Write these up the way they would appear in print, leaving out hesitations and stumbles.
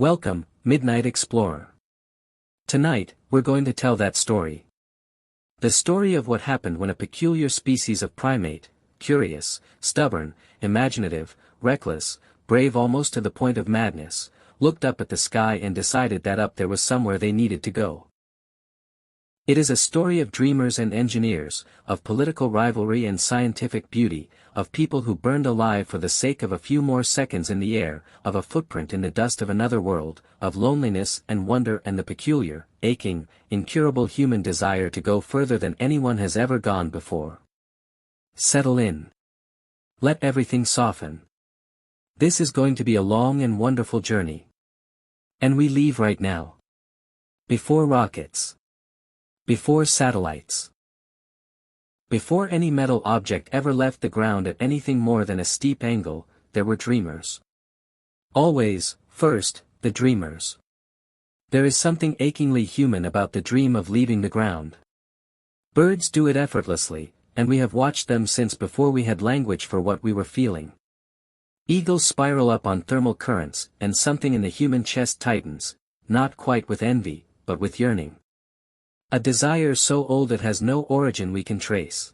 Welcome, Midnight Explorer. Tonight, we're going to tell that story. The story of what happened when a peculiar species of primate, curious, stubborn, imaginative, reckless, brave almost to the point of madness, looked up at the sky and decided that up there was somewhere they needed to go. It is a story of dreamers and engineers, of political rivalry and scientific beauty, of people who burned alive for the sake of a few more seconds in the air, of a footprint in the dust of another world, of loneliness and wonder and the peculiar, aching, incurable human desire to go further than anyone has ever gone before. Settle in. Let everything soften. This is going to be a long and wonderful journey. And we leave right now. Before rockets. Before satellites. Before any metal object ever left the ground at anything more than a steep angle, there were dreamers. Always, first, the dreamers. There is something achingly human about the dream of leaving the ground. Birds do it effortlessly, and we have watched them since before we had language for what we were feeling. Eagles spiral up on thermal currents, and something in the human chest tightens, not quite with envy, but with yearning. A desire so old it has no origin we can trace.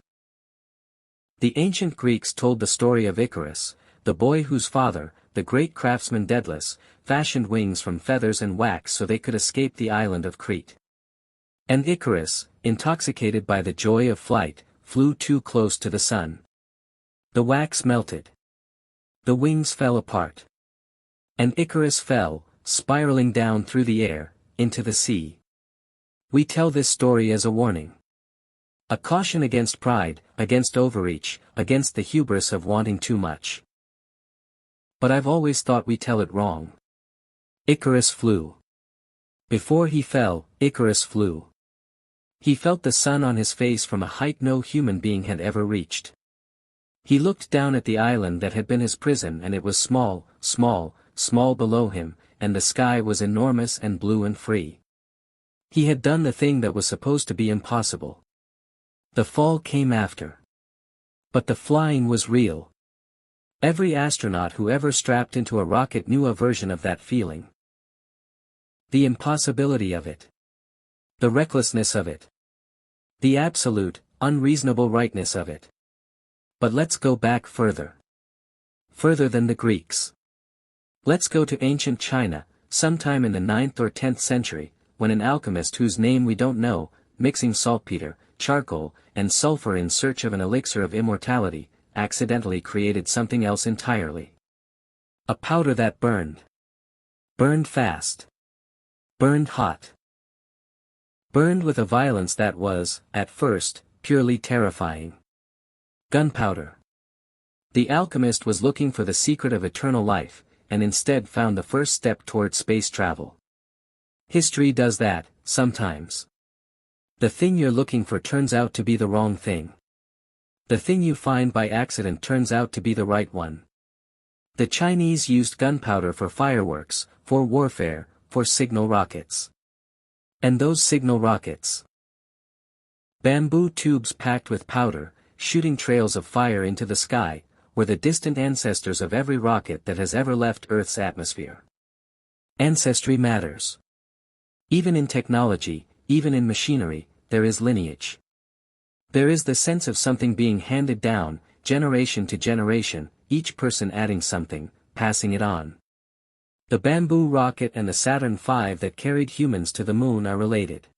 The ancient Greeks told the story of Icarus, the boy whose father, the great craftsman Daedalus, fashioned wings from feathers and wax so they could escape the island of Crete. And Icarus, intoxicated by the joy of flight, flew too close to the sun. The wax melted. The wings fell apart. And Icarus fell, spiraling down through the air, into the sea. We tell this story as a warning. A caution against pride, against overreach, against the hubris of wanting too much. But I've always thought we tell it wrong. Icarus flew. Before he fell, Icarus flew. He felt the sun on his face from a height no human being had ever reached. He looked down at the island that had been his prison and it was small, small, small below him, and the sky was enormous and blue and free. He had done the thing that was supposed to be impossible. The fall came after. But the flying was real. Every astronaut who ever strapped into a rocket knew a version of that feeling. The impossibility of it. The recklessness of it. The absolute, unreasonable rightness of it. But let's go back further. Further than the Greeks. Let's go to ancient China, sometime in the 9th or 10th century, when an alchemist whose name we don't know, mixing saltpeter, charcoal, and sulfur in search of an elixir of immortality, accidentally created something else entirely. A powder that burned. Burned fast. Burned hot. Burned with a violence that was, at first, purely terrifying. Gunpowder. The alchemist was looking for the secret of eternal life, and instead found the first step toward space travel. History does that, sometimes. The thing you're looking for turns out to be the wrong thing. The thing you find by accident turns out to be the right one. The Chinese used gunpowder for fireworks, for warfare, for signal rockets. And those signal rockets. Bamboo tubes packed with powder, shooting trails of fire into the sky, were the distant ancestors of every rocket that has ever left Earth's atmosphere. Ancestry matters. Even in technology, even in machinery, there is lineage. There is the sense of something being handed down, generation to generation, each person adding something, passing it on. The bamboo rocket and the Saturn V that carried humans to the moon are related.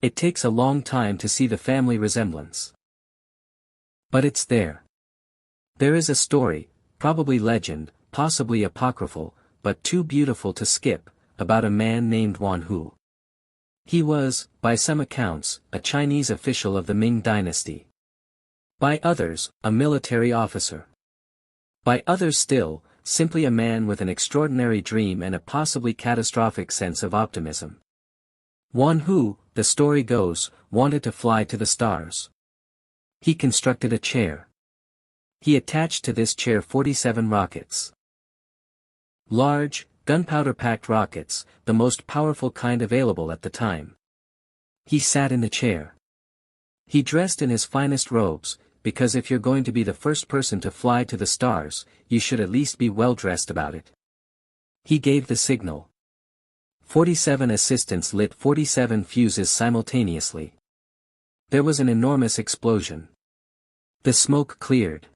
It takes a long time to see the family resemblance. But it's there. There is a story, probably legend, possibly apocryphal, but too beautiful to skip, about a man named Wan Hu. He was, by some accounts, a Chinese official of the Ming dynasty. By others, a military officer. By others still, simply a man with an extraordinary dream and a possibly catastrophic sense of optimism. Wan Hu, the story goes, wanted to fly to the stars. He constructed a chair. He attached to this chair 47 rockets. Large, gunpowder-packed rockets, the most powerful kind available at the time. He sat in the chair. He dressed in his finest robes, because if you're going to be the first person to fly to the stars, you should at least be well dressed about it. He gave the signal. 47 assistants lit 47 fuses simultaneously. There was an enormous explosion. The smoke cleared.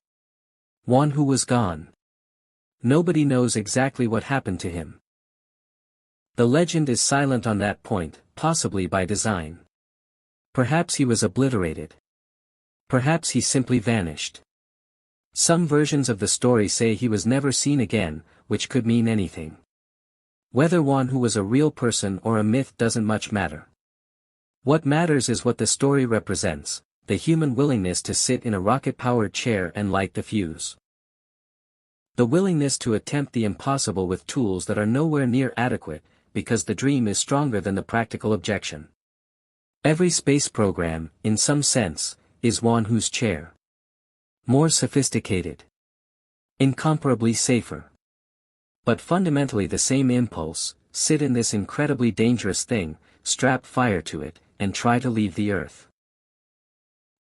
Wanhu was gone. Nobody knows exactly what happened to him. The legend is silent on that point, possibly by design. Perhaps he was obliterated. Perhaps he simply vanished. Some versions of the story say he was never seen again, which could mean anything. Whether Wanhu was a real person or a myth doesn't much matter. What matters is what the story represents, the human willingness to sit in a rocket-powered chair and light the fuse. The willingness to attempt the impossible with tools that are nowhere near adequate, because the dream is stronger than the practical objection. Every space program, in some sense, is Wanhu's chair. More sophisticated. Incomparably safer. But fundamentally the same impulse: sit in this incredibly dangerous thing, strap fire to it, and try to leave the Earth.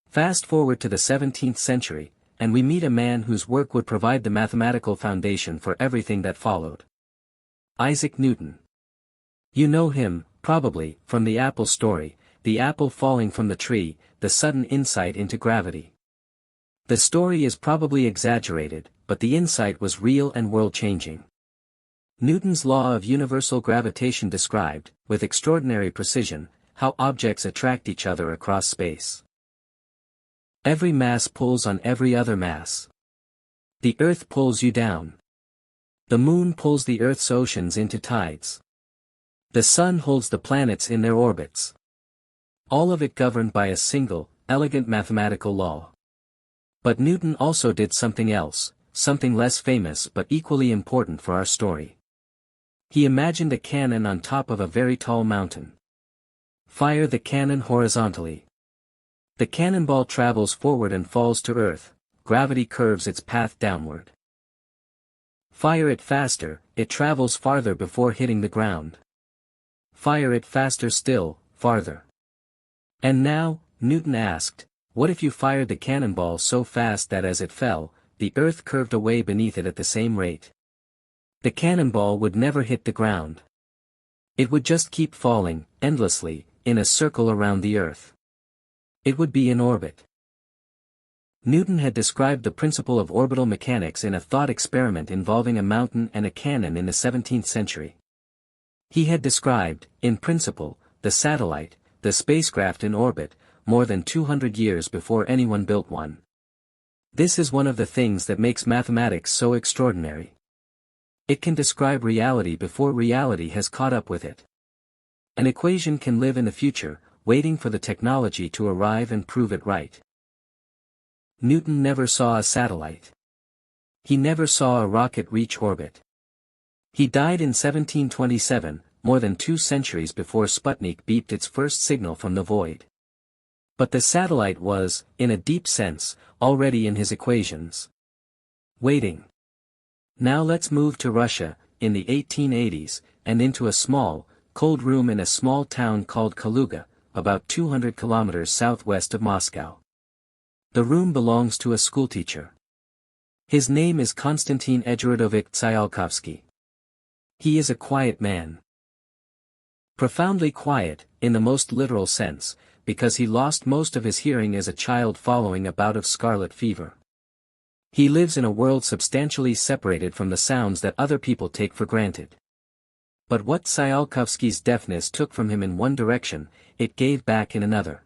Fast forward to the 17th century, and we meet a man whose work would provide the mathematical foundation for everything that followed. Isaac Newton. You know him, probably, from the apple story, the apple falling from the tree, the sudden insight into gravity. The story is probably exaggerated, but the insight was real and world-changing. Newton's law of universal gravitation described, with extraordinary precision, how objects attract each other across space. Every mass pulls on every other mass. The Earth pulls you down. The moon pulls the Earth's oceans into tides. The sun holds the planets in their orbits. All of it governed by a single, elegant mathematical law. But Newton also did something else, something less famous but equally important for our story. He imagined a cannon on top of a very tall mountain. Fire the cannon horizontally. The cannonball travels forward and falls to Earth, gravity curves its path downward. Fire it faster, it travels farther before hitting the ground. Fire it faster still, farther. And now, Newton asked, what if you fired the cannonball so fast that as it fell, the Earth curved away beneath it at the same rate? The cannonball would never hit the ground. It would just keep falling, endlessly, in a circle around the Earth. It would be in orbit. Newton had described the principle of orbital mechanics in a thought experiment involving a mountain and a cannon in the 17th century. He had described, in principle, the satellite, the spacecraft in orbit, more than 200 years before anyone built one. This is one of the things that makes mathematics so extraordinary. It can describe reality before reality has caught up with it. An equation can live in the future, waiting for the technology to arrive and prove it right. Newton never saw a satellite. He never saw a rocket reach orbit. He died in 1727, more than 2 centuries before Sputnik beeped its first signal from the void. But the satellite was, in a deep sense, already in his equations. Waiting. Now let's move to Russia, in the 1880s, and into a small, cold room in a small town called Kaluga, about 200 kilometers southwest of Moscow. The room belongs to a schoolteacher. His name is Konstantin Eduardovich Tsiolkovsky. He is a quiet man. Profoundly quiet, in the most literal sense, because he lost most of his hearing as a child following a bout of scarlet fever. He lives in a world substantially separated from the sounds that other people take for granted. But what Tsiolkovsky's deafness took from him in one direction, it gave back in another.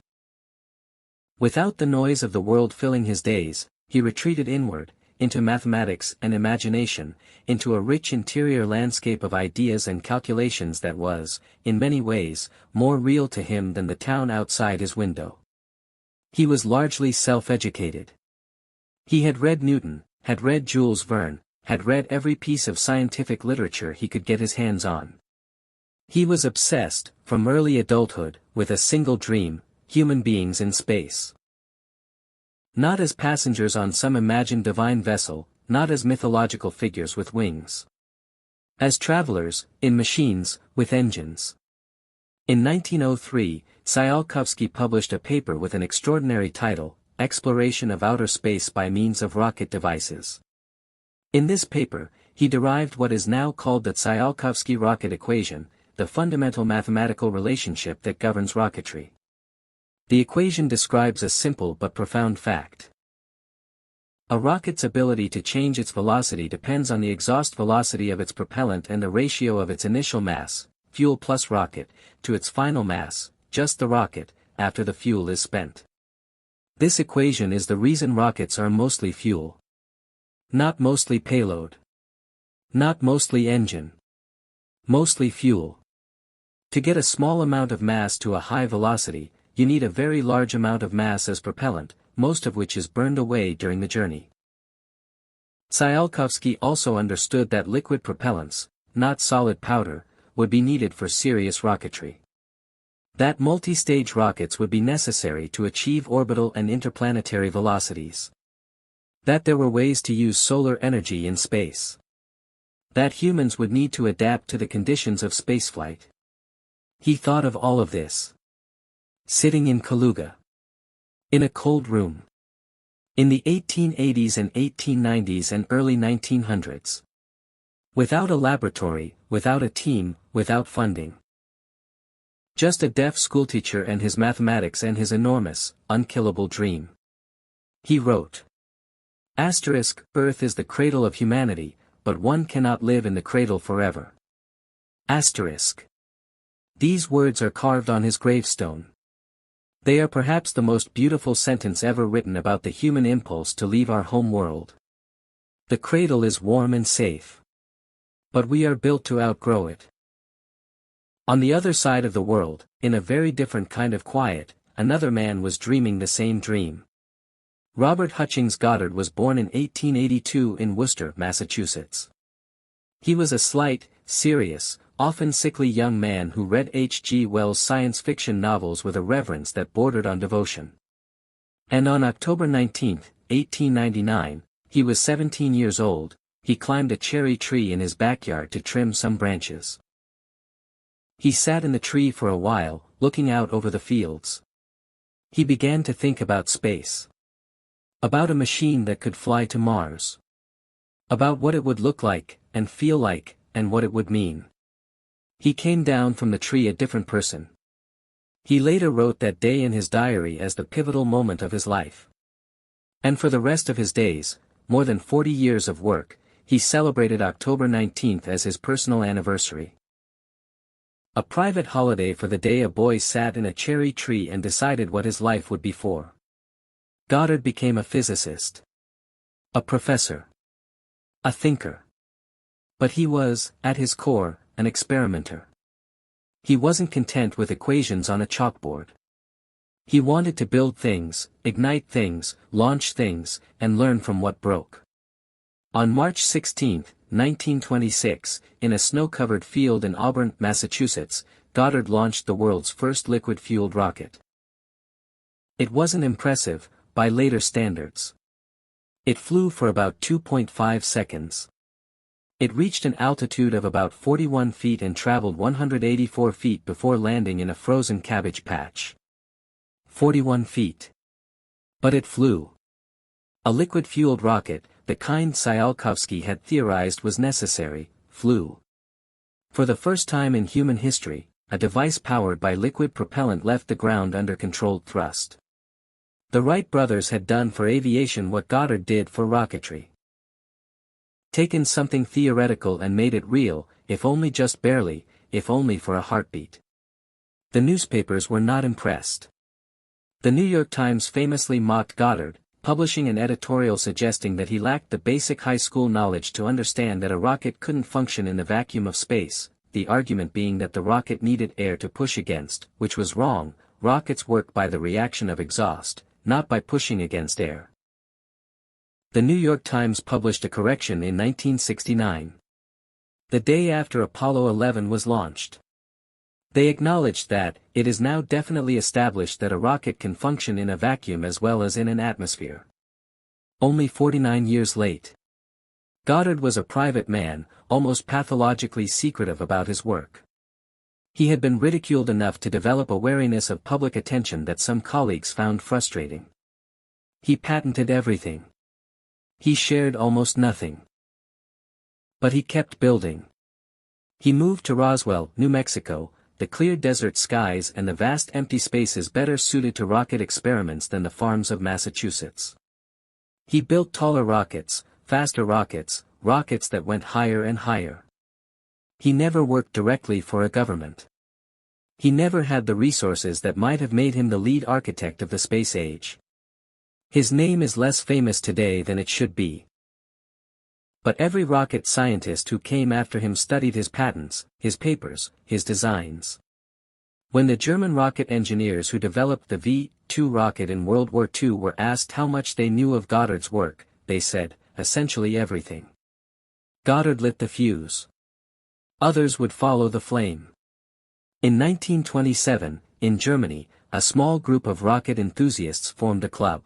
Without the noise of the world filling his days, he retreated inward, into mathematics and imagination, into a rich interior landscape of ideas and calculations that was, in many ways, more real to him than the town outside his window. He was largely self-educated. He had read Newton, had read Jules Verne, had read every piece of scientific literature he could get his hands on. He was obsessed, from early adulthood, with a single dream: human beings in space. Not as passengers on some imagined divine vessel, not as mythological figures with wings. As travelers, in machines, with engines. In 1903, Tsiolkovsky published a paper with an extraordinary title, Exploration of Outer Space by Means of Rocket Devices. In this paper, he derived what is now called the Tsiolkovsky rocket equation, the fundamental mathematical relationship that governs rocketry. The equation describes a simple but profound fact. A rocket's ability to change its velocity depends on the exhaust velocity of its propellant and the ratio of its initial mass, fuel plus rocket, to its final mass, just the rocket, after the fuel is spent. This equation is the reason rockets are mostly fuel. Not mostly payload. Not mostly engine. Mostly fuel. To get a small amount of mass to a high velocity, you need a very large amount of mass as propellant, most of which is burned away during the journey. Tsiolkovsky also understood that liquid propellants, not solid powder, would be needed for serious rocketry. That multi-stage rockets would be necessary to achieve orbital and interplanetary velocities. That there were ways to use solar energy in space. That humans would need to adapt to the conditions of spaceflight. He thought of all of this. Sitting in Kaluga. In a cold room. In the 1880s and 1890s and early 1900s. Without a laboratory, without a team, without funding. Just a deaf schoolteacher and his mathematics and his enormous, unkillable dream. He wrote. Earth is the cradle of humanity, but one cannot live in the cradle forever. These words are carved on his gravestone. They are perhaps the most beautiful sentence ever written about the human impulse to leave our home world. The cradle is warm and safe. But we are built to outgrow it. On the other side of the world, in a very different kind of quiet, another man was dreaming the same dream. Robert Hutchings Goddard was born in 1882 in Worcester, Massachusetts. He was a slight, serious, often sickly young man who read H.G. Wells' science fiction novels with a reverence that bordered on devotion. And on October 19, 1899, he was 17 years old, he climbed a cherry tree in his backyard to trim some branches. He sat in the tree for a while, looking out over the fields. He began to think about space. About a machine that could fly to Mars. About what it would look like, and feel like, and what it would mean. He came down from the tree a different person. He later wrote that day in his diary as the pivotal moment of his life. And for the rest of his days, more than 40 years of work, he celebrated October 19 as his personal anniversary. A private holiday for the day a boy sat in a cherry tree and decided what his life would be for. Goddard became a physicist. A professor. A thinker. But he was, at his core, an experimenter. He wasn't content with equations on a chalkboard. He wanted to build things, ignite things, launch things, and learn from what broke. On March 16, 1926, in a snow-covered field in Auburn, Massachusetts, Goddard launched the world's first liquid-fueled rocket. It wasn't impressive, by later standards. It flew for about 2.5 seconds. It reached an altitude of about 41 feet and traveled 184 feet before landing in a frozen cabbage patch. 41 feet. But it flew. A liquid-fueled rocket, the kind Tsiolkovsky had theorized was necessary, flew. For the first time in human history, a device powered by liquid propellant left the ground under controlled thrust. The Wright brothers had done for aviation what Goddard did for rocketry. Taken something theoretical and made it real, if only just barely, if only for a heartbeat. The newspapers were not impressed. The New York Times famously mocked Goddard, publishing an editorial suggesting that he lacked the basic high school knowledge to understand that a rocket couldn't function in the vacuum of space, the argument being that the rocket needed air to push against, which was wrong. Rockets work by the reaction of exhaust, not by pushing against air. The New York Times published a correction in 1969. The day after Apollo 11 was launched. They acknowledged that, it is now definitely established that a rocket can function in a vacuum as well as in an atmosphere. Only 49 years late. Goddard was a private man, almost pathologically secretive about his work. He had been ridiculed enough to develop a wariness of public attention that some colleagues found frustrating. He patented everything. He shared almost nothing. But he kept building. He moved to Roswell, New Mexico, the clear desert skies and the vast empty spaces better suited to rocket experiments than the farms of Massachusetts. He built taller rockets, faster rockets, rockets that went higher and higher. He never worked directly for a government. He never had the resources that might have made him the lead architect of the space age. His name is less famous today than it should be. But every rocket scientist who came after him studied his patents, his papers, his designs. When the German rocket engineers who developed the V-2 rocket in World War II were asked how much they knew of Goddard's work, they said, essentially everything. Goddard lit the fuse. Others would follow the flame. In 1927, in Germany, a small group of rocket enthusiasts formed a club.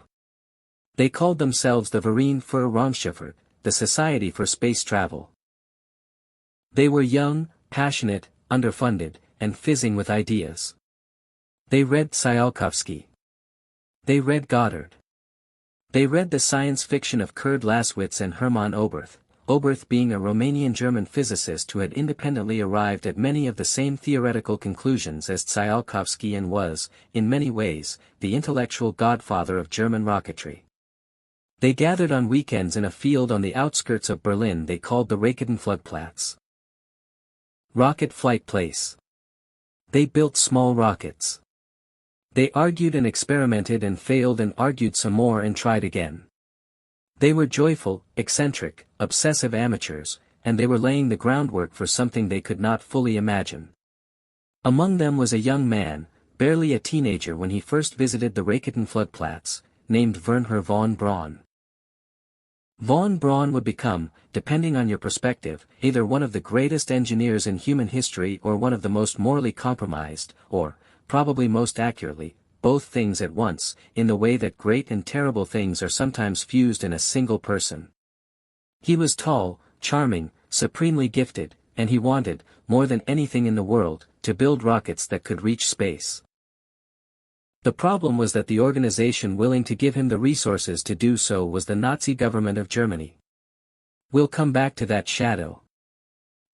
They called themselves the Verein für Raumschifffahrt, the Society for Space Travel. They were young, passionate, underfunded, and fizzing with ideas. They read Tsiolkovsky. They read Goddard. They read the science fiction of Kurt Laswitz and Hermann Oberth, Oberth being a Romanian-German physicist who had independently arrived at many of the same theoretical conclusions as Tsiolkovsky and was, in many ways, the intellectual godfather of German rocketry. They gathered on weekends in a field on the outskirts of Berlin they called the Raketenflugplatz. Rocket Flight Place. They built small rockets. They argued and experimented and failed and argued some more and tried again. They were joyful, eccentric, obsessive amateurs, and they were laying the groundwork for something they could not fully imagine. Among them was a young man, barely a teenager when he first visited the Raketenflugplatz, named Wernher von Braun. Von Braun would become, depending on your perspective, either one of the greatest engineers in human history or one of the most morally compromised, or, probably most accurately, both things at once, in the way that great and terrible things are sometimes fused in a single person. He was tall, charming, supremely gifted, and he wanted, more than anything in the world, to build rockets that could reach space. The problem was that the organization willing to give him the resources to do so was the Nazi government of Germany. We'll come back to that shadow.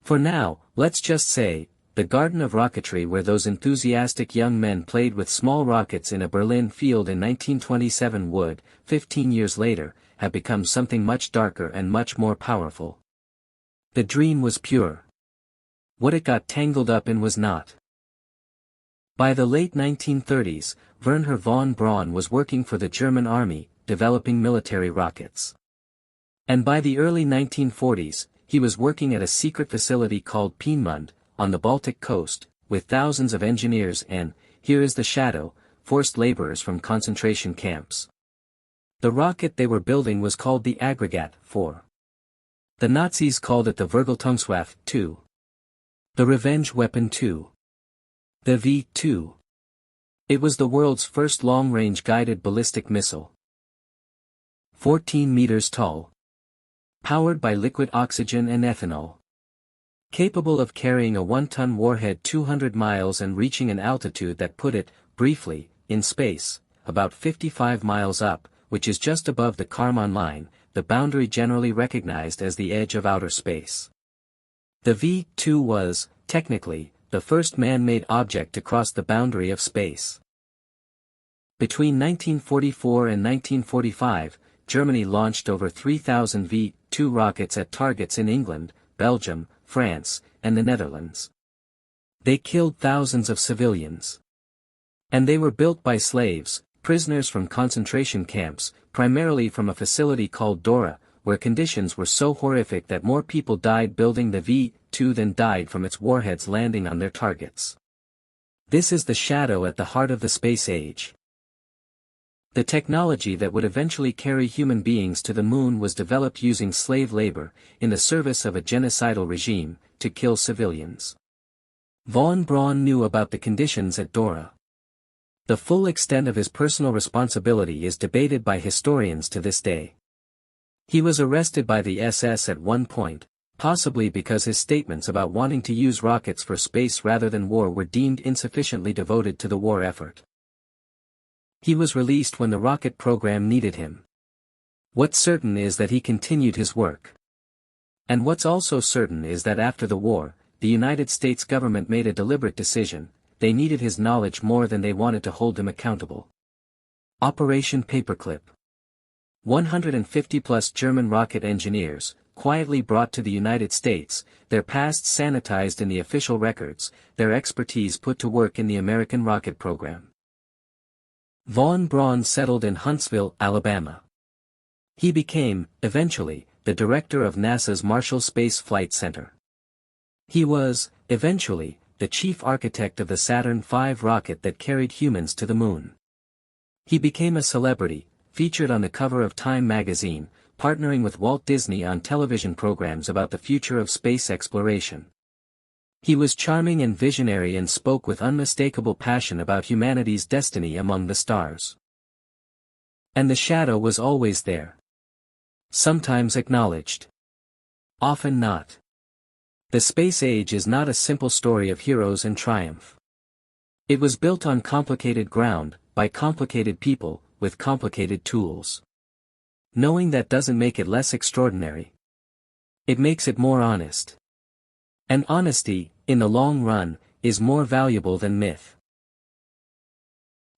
For now, let's just say, the garden of rocketry where those enthusiastic young men played with small rockets in a Berlin field in 1927 would, 15 years later, have become something much darker and much more powerful. The dream was pure. What it got tangled up in was not. By the late 1930s, Wernher von Braun was working for the German army, developing military rockets. And by the early 1940s, he was working at a secret facility called Peenemünde, on the Baltic coast, with thousands of engineers and, here is the shadow, forced laborers from concentration camps. The rocket they were building was called the Aggregat 4. The Nazis called it the Vergeltungswaffe 2. The Revenge Weapon 2. The V-2. It was the world's first long-range guided ballistic missile. 14 meters tall. Powered by liquid oxygen and ethanol. Capable of carrying a 1-ton warhead 200 miles and reaching an altitude that put it, briefly, in space, about 55 miles up, which is just above the Kármán line, the boundary generally recognized as the edge of outer space. The V-2 was, technically, the first man-made object to cross the boundary of space. Between 1944 and 1945, Germany launched over 3,000 V-2 rockets at targets in England, Belgium, France, and the Netherlands. They killed thousands of civilians. And they were built by slaves, prisoners from concentration camps, primarily from a facility called Dora, where conditions were so horrific that more people died building the V-2 than died from its warheads landing on their targets. This is the shadow at the heart of the space age. The technology that would eventually carry human beings to the moon was developed using slave labor, in the service of a genocidal regime, to kill civilians. Von Braun knew about the conditions at Dora. The full extent of his personal responsibility is debated by historians to this day. He was arrested by the SS at one point, possibly because his statements about wanting to use rockets for space rather than war were deemed insufficiently devoted to the war effort. He was released when the rocket program needed him. What's certain is that he continued his work. And what's also certain is that after the war, the United States government made a deliberate decision: they needed his knowledge more than they wanted to hold him accountable. Operation Paperclip. 150-plus German rocket engineers, quietly brought to the United States, their past sanitized in the official records, their expertise put to work in the American rocket program. Von Braun settled in Huntsville, Alabama. He became, eventually, the director of NASA's Marshall Space Flight Center. He was, eventually, the chief architect of the Saturn V rocket that carried humans to the moon. He became a celebrity, featured on the cover of Time magazine, partnering with Walt Disney on television programs about the future of space exploration. He was charming and visionary and spoke with unmistakable passion about humanity's destiny among the stars. And the shadow was always there. Sometimes acknowledged. Often not. The space age is not a simple story of heroes and triumph. It was built on complicated ground, by complicated people, with complicated tools. Knowing that doesn't make it less extraordinary. It makes it more honest. And honesty, in the long run, is more valuable than myth.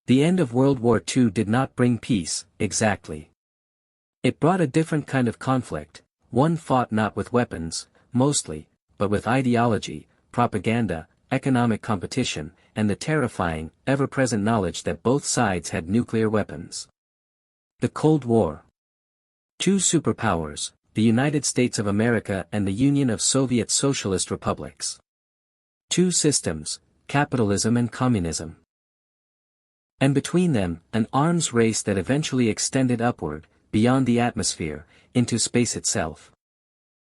The end of World War II did not bring peace, exactly. It brought a different kind of conflict, one fought not with weapons, mostly, but with ideology, propaganda, economic competition, and the terrifying, ever-present knowledge that both sides had nuclear weapons. The Cold War. Two superpowers, the United States of America and the Union of Soviet Socialist Republics. Two systems, capitalism and communism. And between them, an arms race that eventually extended upward, beyond the atmosphere, into space itself.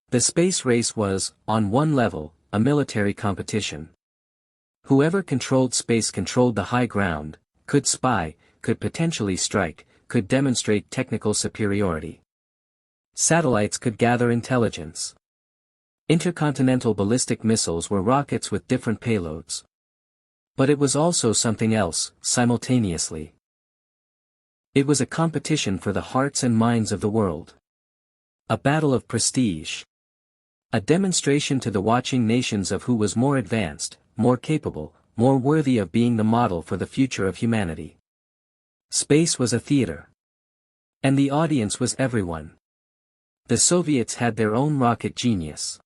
The space race was, on one level, a military competition. Whoever controlled space controlled the high ground, could spy, could potentially strike, could demonstrate technical superiority. Satellites could gather intelligence. Intercontinental ballistic missiles were rockets with different payloads. But it was also something else, simultaneously. It was a competition for the hearts and minds of the world. A battle of prestige. A demonstration to the watching nations of who was more advanced, more capable, more worthy of being the model for the future of humanity. Space was a theater. And the audience was everyone. The Soviets had their own rocket genius.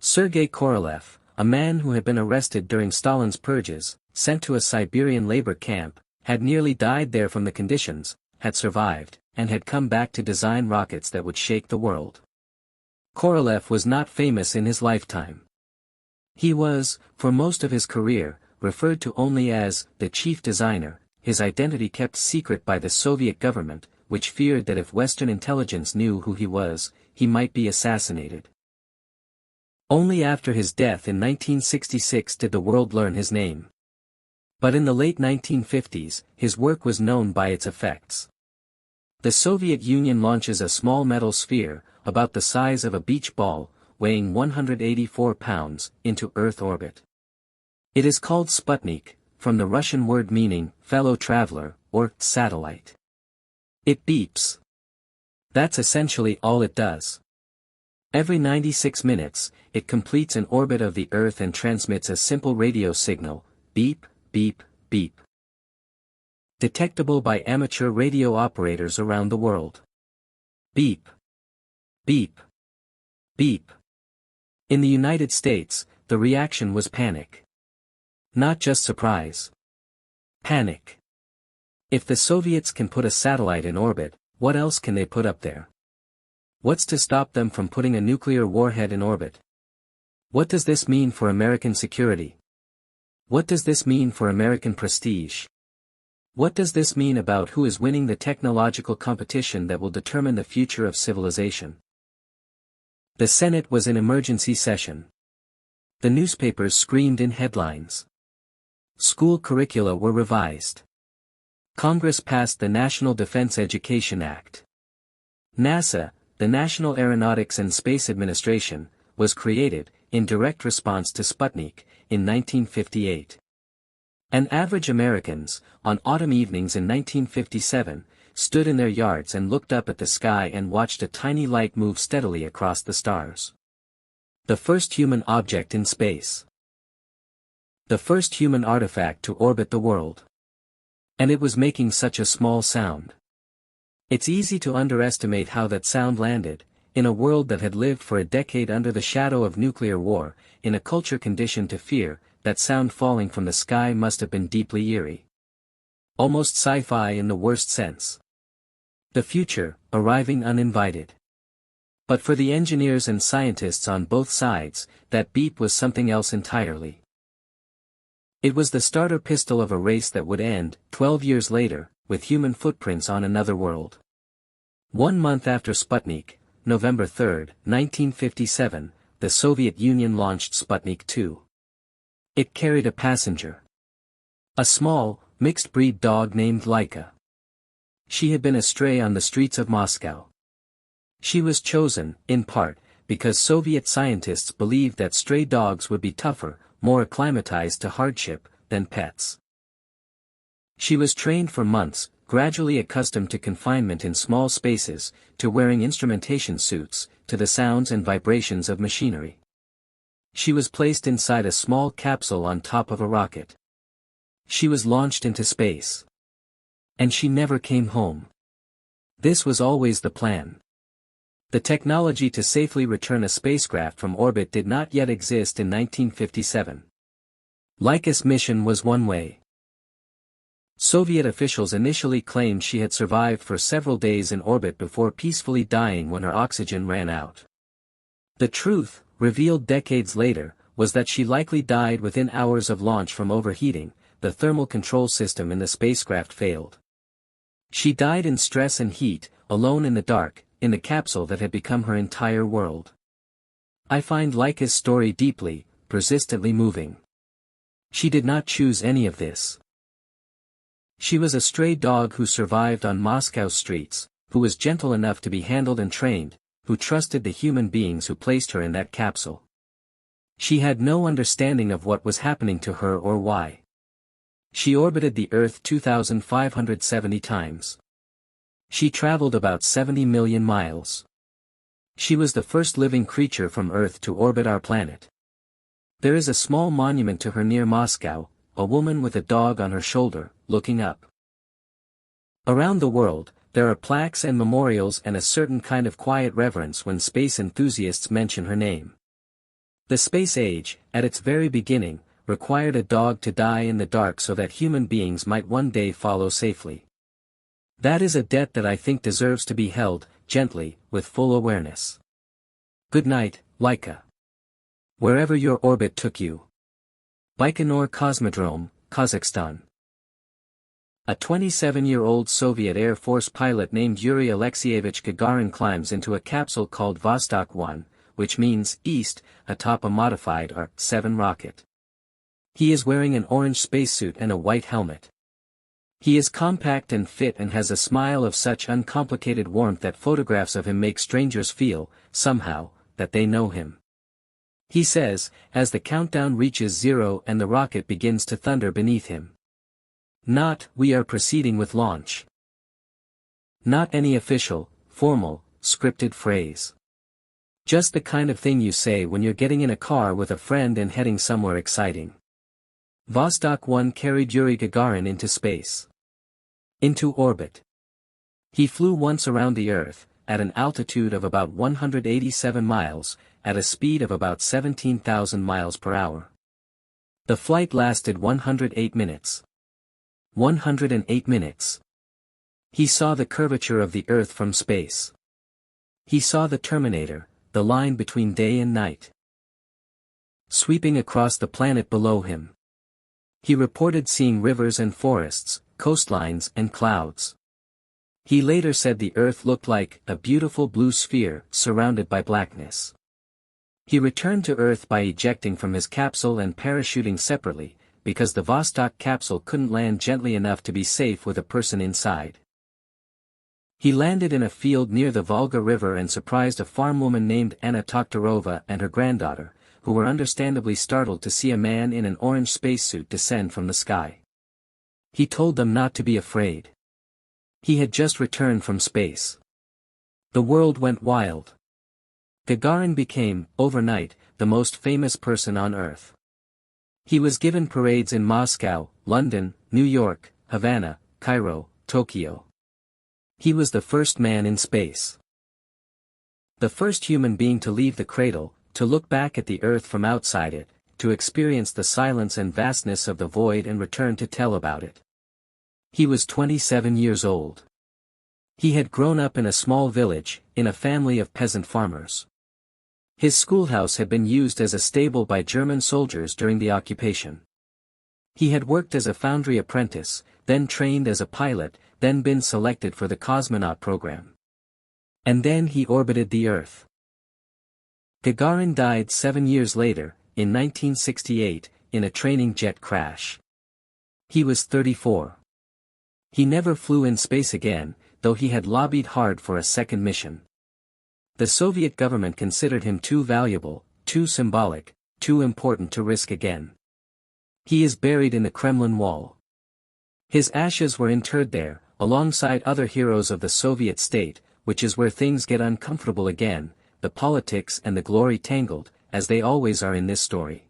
Sergei Korolev, a man who had been arrested during Stalin's purges, sent to a Siberian labor camp, had nearly died there from the conditions, had survived, and had come back to design rockets that would shake the world. Korolev was not famous in his lifetime. He was, for most of his career, referred to only as the chief designer, his identity kept secret by the Soviet government, which feared that if Western intelligence knew who he was, he might be assassinated. Only after his death in 1966 did the world learn his name. But in the late 1950s, his work was known by its effects. The Soviet Union launches a small metal sphere, about the size of a beach ball, weighing 184 pounds, into Earth orbit. It is called Sputnik, from the Russian word meaning, fellow traveler, or satellite. It beeps. That's essentially all it does. Every 96 minutes, it completes an orbit of the Earth and transmits a simple radio signal, beep, beep, beep. Detectable by amateur radio operators around the world. Beep. Beep. Beep. In the United States, the reaction was panic. Not just surprise. Panic. If the Soviets can put a satellite in orbit, what else can they put up there? What's to stop them from putting a nuclear warhead in orbit? What does this mean for American security? What does this mean for American prestige? What does this mean about who is winning the technological competition that will determine the future of civilization? The Senate was in emergency session. The newspapers screamed in headlines. School curricula were revised. Congress passed the National Defense Education Act. NASA, the National Aeronautics and Space Administration, was created, in direct response to Sputnik, in 1958. And average Americans, on autumn evenings in 1957, stood in their yards and looked up at the sky and watched a tiny light move steadily across the stars. The first human object in space. The first human artifact to orbit the world. And it was making such a small sound. It's easy to underestimate how that sound landed, in a world that had lived for a decade under the shadow of nuclear war, in a culture conditioned to fear. That sound falling from the sky must have been deeply eerie. Almost sci-fi in the worst sense. The future, arriving uninvited. But for the engineers and scientists on both sides, that beat was something else entirely. It was the starter pistol of a race that would end, 12 years later, with human footprints on another world. 1 month after Sputnik, November 3, 1957, the Soviet Union launched Sputnik 2. It carried a passenger. A small, mixed-breed dog named Laika. She had been astray on the streets of Moscow. She was chosen, in part, because Soviet scientists believed that stray dogs would be tougher, more acclimatized to hardship, than pets. She was trained for months, gradually accustomed to confinement in small spaces, to wearing instrumentation suits, to the sounds and vibrations of machinery. She was placed inside a small capsule on top of a rocket. She was launched into space. And she never came home. This was always the plan. The technology to safely return a spacecraft from orbit did not yet exist in 1957. Laika's mission was one way. Soviet officials initially claimed she had survived for several days in orbit before peacefully dying when her oxygen ran out. The truth, revealed decades later, was that she likely died within hours of launch from overheating. The thermal control system in the spacecraft failed. She died in stress and heat, alone in the dark, in the capsule that had become her entire world. I find Laika's story deeply, persistently moving. She did not choose any of this. She was a stray dog who survived on Moscow's streets, who was gentle enough to be handled and trained, who trusted the human beings who placed her in that capsule. She had no understanding of what was happening to her or why. She orbited the Earth 2,570 times. She traveled about 70 million miles. She was the first living creature from Earth to orbit our planet. There is a small monument to her near Moscow, a woman with a dog on her shoulder, looking up. Around the world, there are plaques and memorials and a certain kind of quiet reverence when space enthusiasts mention her name. The space age, at its very beginning, required a dog to die in the dark so that human beings might one day follow safely. That is a debt that I think deserves to be held, gently, with full awareness. Good night, Laika. Wherever your orbit took you. Baikonur Cosmodrome, Kazakhstan. A 27-year-old Soviet Air Force pilot named Yuri Alexeyevich Gagarin climbs into a capsule called Vostok 1, which means east, atop a modified R-7 rocket. He is wearing an orange spacesuit and a white helmet. He is compact and fit and has a smile of such uncomplicated warmth that photographs of him make strangers feel, somehow, that they know him. He says, as the countdown reaches 0 and the rocket begins to thunder beneath him. Not, we are proceeding with launch. Not any official, formal, scripted phrase. Just the kind of thing you say when you're getting in a car with a friend and heading somewhere exciting. Vostok 1 carried Yuri Gagarin into space. Into orbit. He flew once around the Earth, at an altitude of about 187 miles, at a speed of about 17,000 miles per hour. The flight lasted 108 minutes. 108 minutes. He saw the curvature of the Earth from space. He saw the Terminator, the line between day and night, sweeping across the planet below him. He reported seeing rivers and forests, coastlines and clouds. He later said the Earth looked like a beautiful blue sphere surrounded by blackness. He returned to Earth by ejecting from his capsule and parachuting separately, because the Vostok capsule couldn't land gently enough to be safe with a person inside. He landed in a field near the Volga River and surprised a farm woman named Anna Toktarova and her granddaughter, who were understandably startled to see a man in an orange spacesuit descend from the sky. He told them not to be afraid. He had just returned from space. The world went wild. Gagarin became, overnight, the most famous person on Earth. He was given parades in Moscow, London, New York, Havana, Cairo, Tokyo. He was the first man in space. The first human being to leave the cradle, to look back at the Earth from outside it, to experience the silence and vastness of the void and return to tell about it. He was 27 years old. He had grown up in a small village, in a family of peasant farmers. His schoolhouse had been used as a stable by German soldiers during the occupation. He had worked as a foundry apprentice, then trained as a pilot, then been selected for the cosmonaut program. And then he orbited the Earth. Gagarin died 7 years later, in 1968, in a training jet crash. He was 34. He never flew in space again, though he had lobbied hard for a second mission. The Soviet government considered him too valuable, too symbolic, too important to risk again. He is buried in the Kremlin wall. His ashes were interred there, alongside other heroes of the Soviet state, which is where things get uncomfortable again, the politics and the glory tangled, as they always are in this story.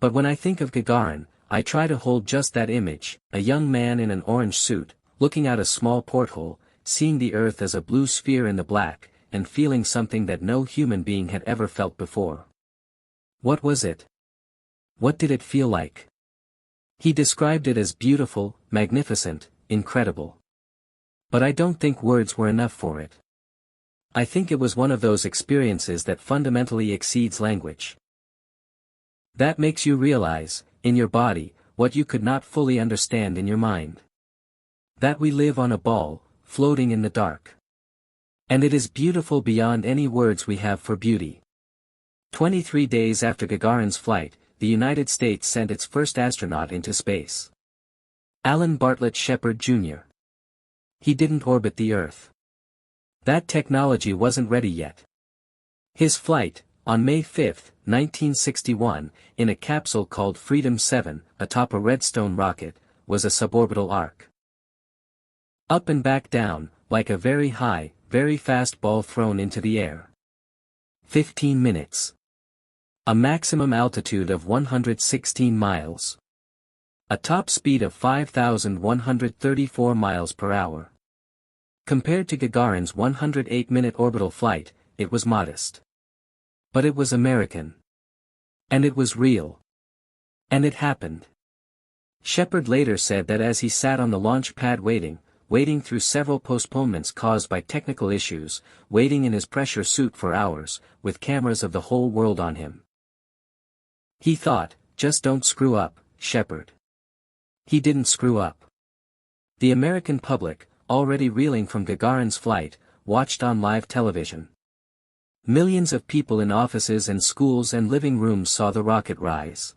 But when I think of Gagarin, I try to hold just that image, a young man in an orange suit, looking out a small porthole, seeing the Earth as a blue sphere in the black, and feeling something that no human being had ever felt before. What was it? What did it feel like? He described it as beautiful, magnificent, incredible. But I don't think words were enough for it. I think it was one of those experiences that fundamentally exceeds language. That makes you realize, in your body, what you could not fully understand in your mind. That we live on a ball, floating in the dark. And it is beautiful beyond any words we have for beauty. 23 days after Gagarin's flight, the United States sent its first astronaut into space. Alan Bartlett Shepard, Jr. He didn't orbit the Earth. That technology wasn't ready yet. His flight, on May 5, 1961, in a capsule called Freedom 7, atop a Redstone rocket, was a suborbital arc. Up and back down, like a very high, very fast ball thrown into the air. 15 minutes. A maximum altitude of 116 miles. A top speed of 5,134 miles per hour. Compared to Gagarin's 108-minute orbital flight, it was modest. But it was American. And it was real. And it happened. Shepard later said that as he sat on the launch pad waiting through several postponements caused by technical issues, waiting in his pressure suit for hours, with cameras of the whole world on him. He thought, just don't screw up, Shepard. He didn't screw up. The American public, already reeling from Gagarin's flight, watched on live television. Millions of people in offices and schools and living rooms saw the rocket rise.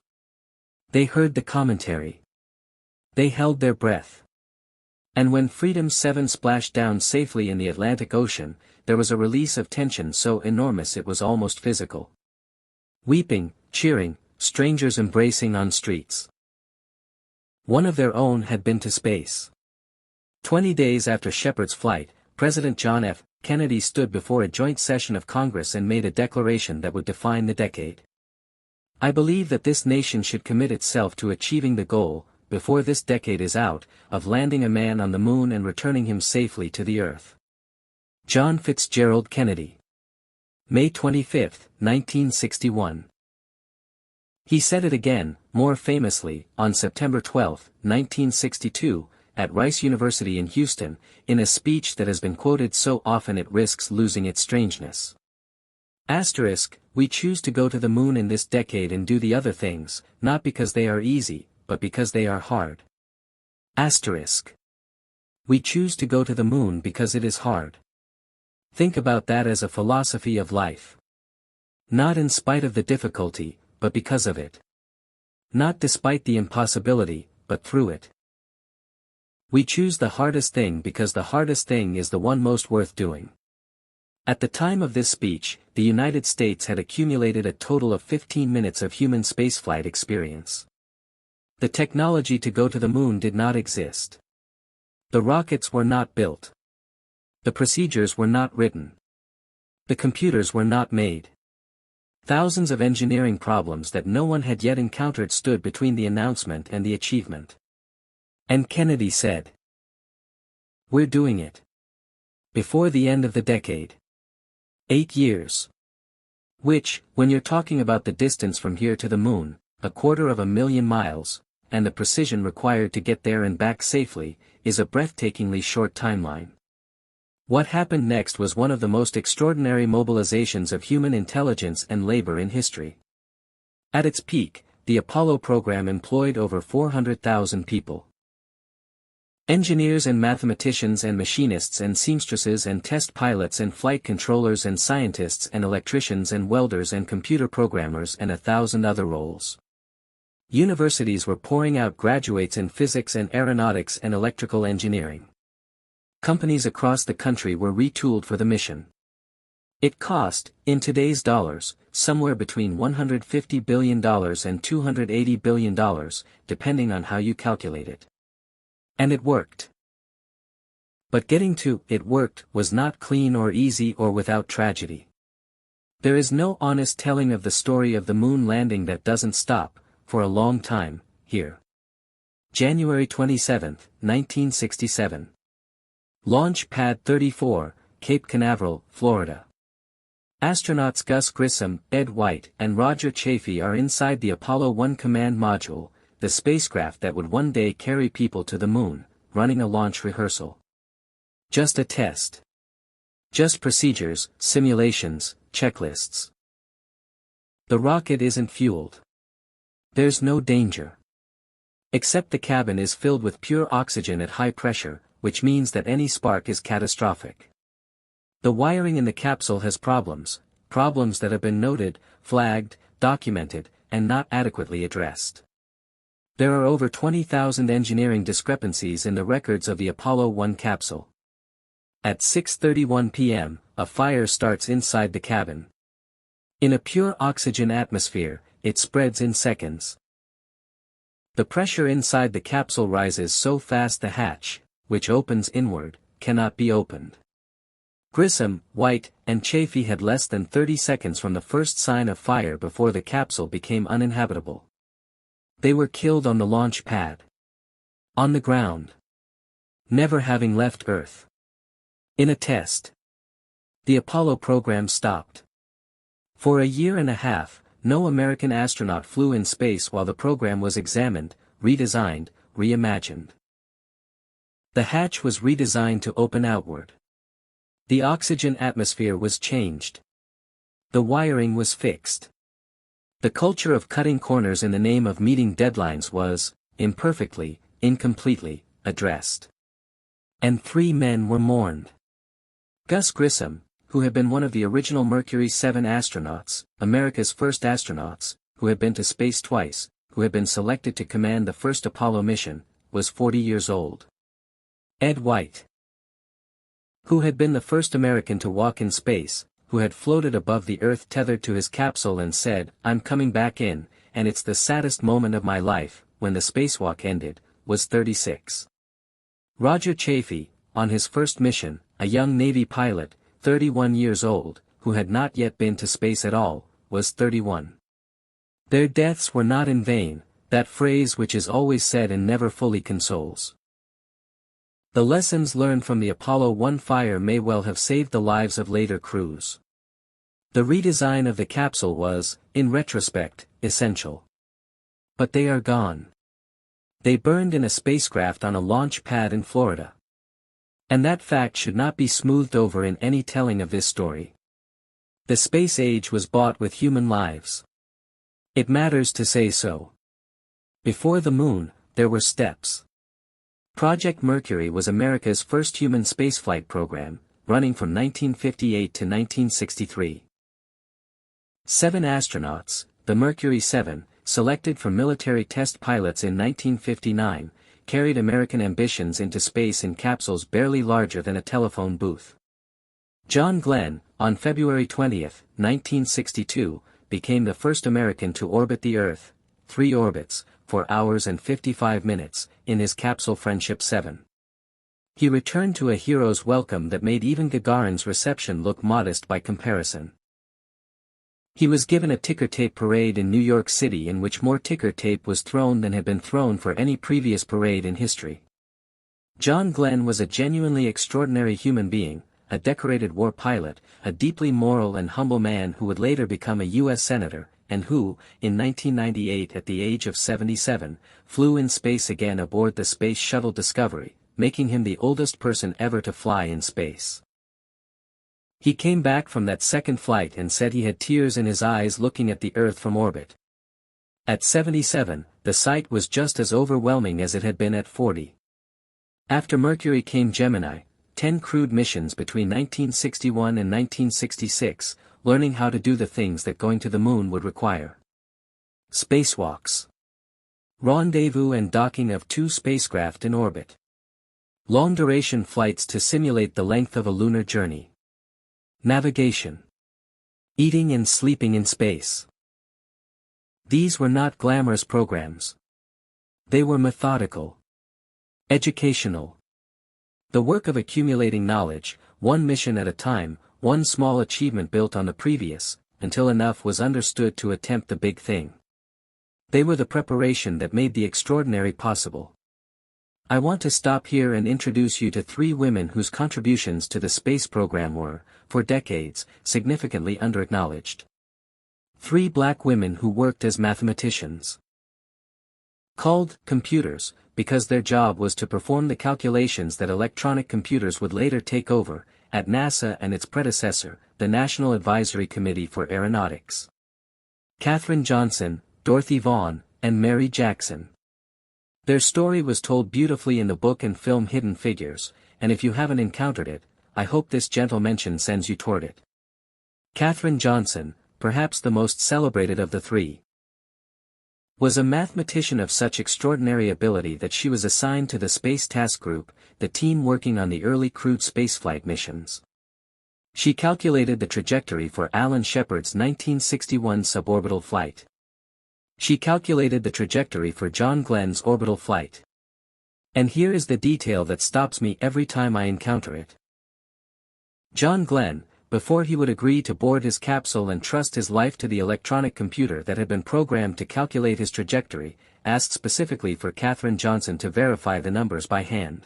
They heard the commentary. They held their breath. And when Freedom 7 splashed down safely in the Atlantic Ocean, there was a release of tension so enormous it was almost physical. Weeping, cheering, strangers embracing on streets. One of their own had been to space. 20 days after Shepard's flight, President John F. Kennedy stood before a joint session of Congress and made a declaration that would define the decade. I believe that this nation should commit itself to achieving the goal, before this decade is out, of landing a man on the moon and returning him safely to the Earth. John Fitzgerald Kennedy. May 25, 1961. He said it again, more famously, on September 12, 1962, at Rice University in Houston, in a speech that has been quoted so often it risks losing its strangeness. We choose to go to the moon in this decade and do the other things, not because they are easy, but because they are hard. We choose to go to the moon because it is hard. Think about that as a philosophy of life. Not in spite of the difficulty, but because of it. Not despite the impossibility, but through it. We choose the hardest thing because the hardest thing is the one most worth doing. At the time of this speech, the United States had accumulated a total of 15 minutes of human spaceflight experience. The technology to go to the moon did not exist. The rockets were not built. The procedures were not written. The computers were not made. Thousands of engineering problems that no one had yet encountered stood between the announcement and the achievement. And Kennedy said, "We're doing it. Before the end of the decade. 8 years. Which, when you're talking about the distance from here to the moon, 250,000 miles, and the precision required to get there and back safely, is a breathtakingly short timeline." What happened next was one of the most extraordinary mobilizations of human intelligence and labor in history. At its peak, the Apollo program employed over 400,000 people. Engineers and mathematicians and machinists and seamstresses and test pilots and flight controllers and scientists and electricians and welders and computer programmers and 1,000 other roles. Universities were pouring out graduates in physics and aeronautics and electrical engineering. Companies across the country were retooled for the mission. It cost, in today's dollars, somewhere between $150 billion and $280 billion, depending on how you calculate it. And it worked. But getting to "it worked" was not clean or easy or without tragedy. There is no honest telling of the story of the moon landing that doesn't stop, for a long time, here. January 27, 1967. Launch Pad 34, Cape Canaveral, Florida. Astronauts Gus Grissom, Ed White, and Roger Chaffee are inside the Apollo 1 command module, the spacecraft that would one day carry people to the moon, running a launch rehearsal. Just a test. Just procedures, simulations, checklists. The rocket isn't fueled. There's no danger. Except the cabin is filled with pure oxygen at high pressure, which means that any spark is catastrophic. The wiring in the capsule has problems that have been noted, flagged, documented, and not adequately addressed. There are over 20,000 engineering discrepancies in the records of the Apollo 1 capsule. At 6:31 p.m., a fire starts inside the cabin. In a pure oxygen atmosphere, it spreads in seconds. The pressure inside the capsule rises so fast the hatch, which opens inward, cannot be opened. Grissom, White, and Chaffee had less than 30 seconds from the first sign of fire before the capsule became uninhabitable. They were killed on the launch pad. On the ground. Never having left Earth. In a test. The Apollo program stopped. For a year and a half, no American astronaut flew in space while the program was examined, redesigned, reimagined. The hatch was redesigned to open outward. The oxygen atmosphere was changed. The wiring was fixed. The culture of cutting corners in the name of meeting deadlines was, imperfectly, incompletely, addressed. And 3 men were mourned. Gus Grissom, who had been one of the original Mercury 7 astronauts, America's first astronauts, who had been to space twice, who had been selected to command the first Apollo mission, was 40 years old. Ed White, who had been the first American to walk in space, who had floated above the Earth tethered to his capsule and said, "I'm coming back in, and it's the saddest moment of my life," when the spacewalk ended, was 36. Roger Chaffee, on his first mission, a young Navy pilot, 31 years old, who had not yet been to space at all, was 31. Their deaths were not in vain, that phrase which is always said and never fully consoles. The lessons learned from the Apollo 1 fire may well have saved the lives of later crews. The redesign of the capsule was, in retrospect, essential. But they are gone. They burned in a spacecraft on a launch pad in Florida. And that fact should not be smoothed over in any telling of this story. The space age was bought with human lives. It matters to say so. Before the moon, there were steps. Project Mercury was America's first human spaceflight program, running from 1958 to 1963. 7 astronauts, the Mercury 7, selected from military test pilots in 1959, carried American ambitions into space in capsules barely larger than a telephone booth. John Glenn, on February 20, 1962, became the first American to orbit the Earth, 3 orbits, 4 hours and 55 minutes, in his capsule Friendship 7. He returned to a hero's welcome that made even Gagarin's reception look modest by comparison. He was given a ticker tape parade in New York City in which more ticker tape was thrown than had been thrown for any previous parade in history. John Glenn was a genuinely extraordinary human being, a decorated war pilot, a deeply moral and humble man who would later become a U.S. Senator, and who, in 1998 at the age of 77, flew in space again aboard the Space Shuttle Discovery, making him the oldest person ever to fly in space. He came back from that second flight and said he had tears in his eyes looking at the Earth from orbit. At 77, the sight was just as overwhelming as it had been at 40. After Mercury came Gemini, 10 crewed missions between 1961 and 1966, learning how to do the things that going to the moon would require. Spacewalks. Rendezvous and docking of 2 spacecraft in orbit. Long-duration flights to simulate the length of a lunar journey. Navigation. Eating and sleeping in space. These were not glamorous programs. They were methodical. Educational. The work of accumulating knowledge, one mission at a time, one small achievement built on the previous, until enough was understood to attempt the big thing. They were the preparation that made the extraordinary possible. I want to stop here and introduce you to 3 women whose contributions to the space program were, for decades, significantly underacknowledged. 3 black women who worked as mathematicians. Called computers, because their job was to perform the calculations that electronic computers would later take over, at NASA and its predecessor, the National Advisory Committee for Aeronautics. Katherine Johnson, Dorothy Vaughan, and Mary Jackson. Their story was told beautifully in the book and film Hidden Figures, and if you haven't encountered it, I hope this gentle mention sends you toward it. Katherine Johnson, perhaps the most celebrated of the 3, was a mathematician of such extraordinary ability that she was assigned to the Space Task Group, the team working on the early crewed spaceflight missions. She calculated the trajectory for Alan Shepard's 1961 suborbital flight. She calculated the trajectory for John Glenn's orbital flight. And here is the detail that stops me every time I encounter it. John Glenn, before he would agree to board his capsule and trust his life to the electronic computer that had been programmed to calculate his trajectory, asked specifically for Katherine Johnson to verify the numbers by hand.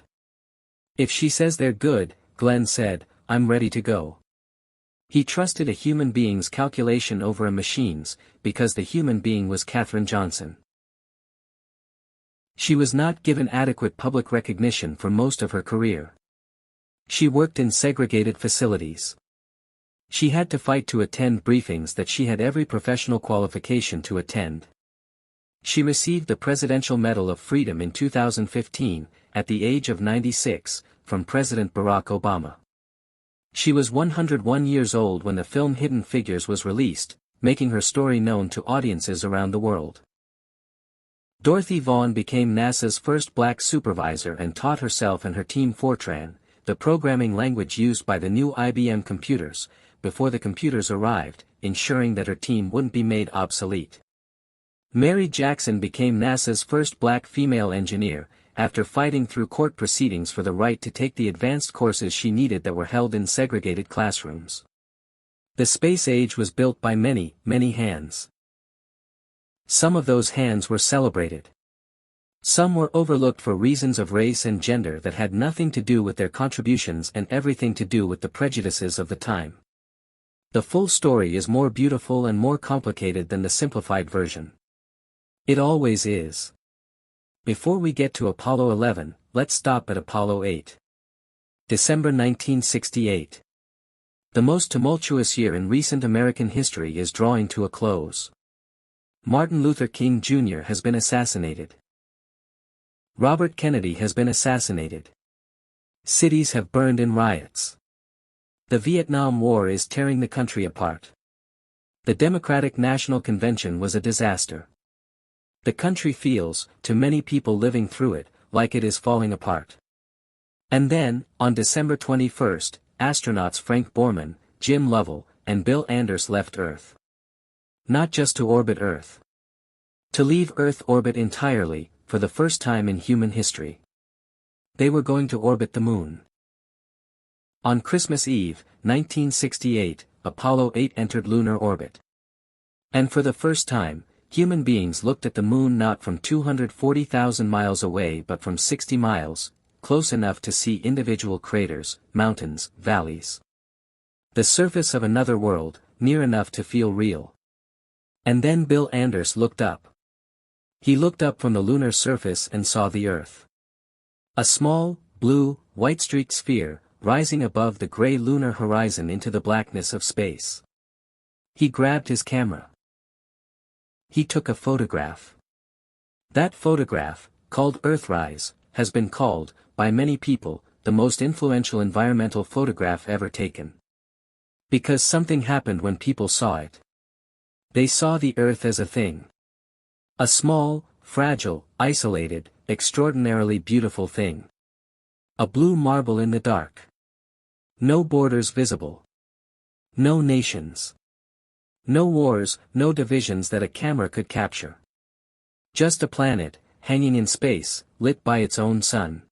If she says they're good, Glenn said, I'm ready to go. He trusted a human being's calculation over a machine's, because the human being was Katherine Johnson. She was not given adequate public recognition for most of her career. She worked in segregated facilities. She had to fight to attend briefings that she had every professional qualification to attend. She received the Presidential Medal of Freedom in 2015, at the age of 96, from President Barack Obama. She was 101 years old when the film Hidden Figures was released, making her story known to audiences around the world. Dorothy Vaughan became NASA's first black supervisor and taught herself and her team Fortran, the programming language used by the new IBM computers, before the computers arrived, ensuring that her team wouldn't be made obsolete. Mary Jackson became NASA's first black female engineer, after fighting through court proceedings for the right to take the advanced courses she needed that were held in segregated classrooms. The space age was built by many, many hands. Some of those hands were celebrated. Some were overlooked for reasons of race and gender that had nothing to do with their contributions and everything to do with the prejudices of the time. The full story is more beautiful and more complicated than the simplified version. It always is. Before we get to Apollo 11, let's stop at Apollo 8. December 1968. The most tumultuous year in recent American history is drawing to a close. Martin Luther King Jr. has been assassinated. Robert Kennedy has been assassinated. Cities have burned in riots. The Vietnam War is tearing the country apart. The Democratic National Convention was a disaster. The country feels, to many people living through it, like it is falling apart. And then, on December 21st, astronauts Frank Borman, Jim Lovell, and Bill Anders left Earth. Not just to orbit Earth. To leave Earth orbit entirely, for the first time in human history. They were going to orbit the moon. On Christmas Eve, 1968, Apollo 8 entered lunar orbit. And for the first time, human beings looked at the moon not from 240,000 miles away but from 60 miles, close enough to see individual craters, mountains, valleys. The surface of another world, near enough to feel real. And then Bill Anders looked up. He looked up from the lunar surface and saw the Earth. A small, blue, white-streaked sphere, rising above the gray lunar horizon into the blackness of space. He grabbed his camera. He took a photograph. That photograph, called Earthrise, has been called, by many people, the most influential environmental photograph ever taken. Because something happened when people saw it. They saw the Earth as a thing. A small, fragile, isolated, extraordinarily beautiful thing. A blue marble in the dark. No borders visible. No nations. No wars, no divisions that a camera could capture. Just a planet, hanging in space, lit by its own sun.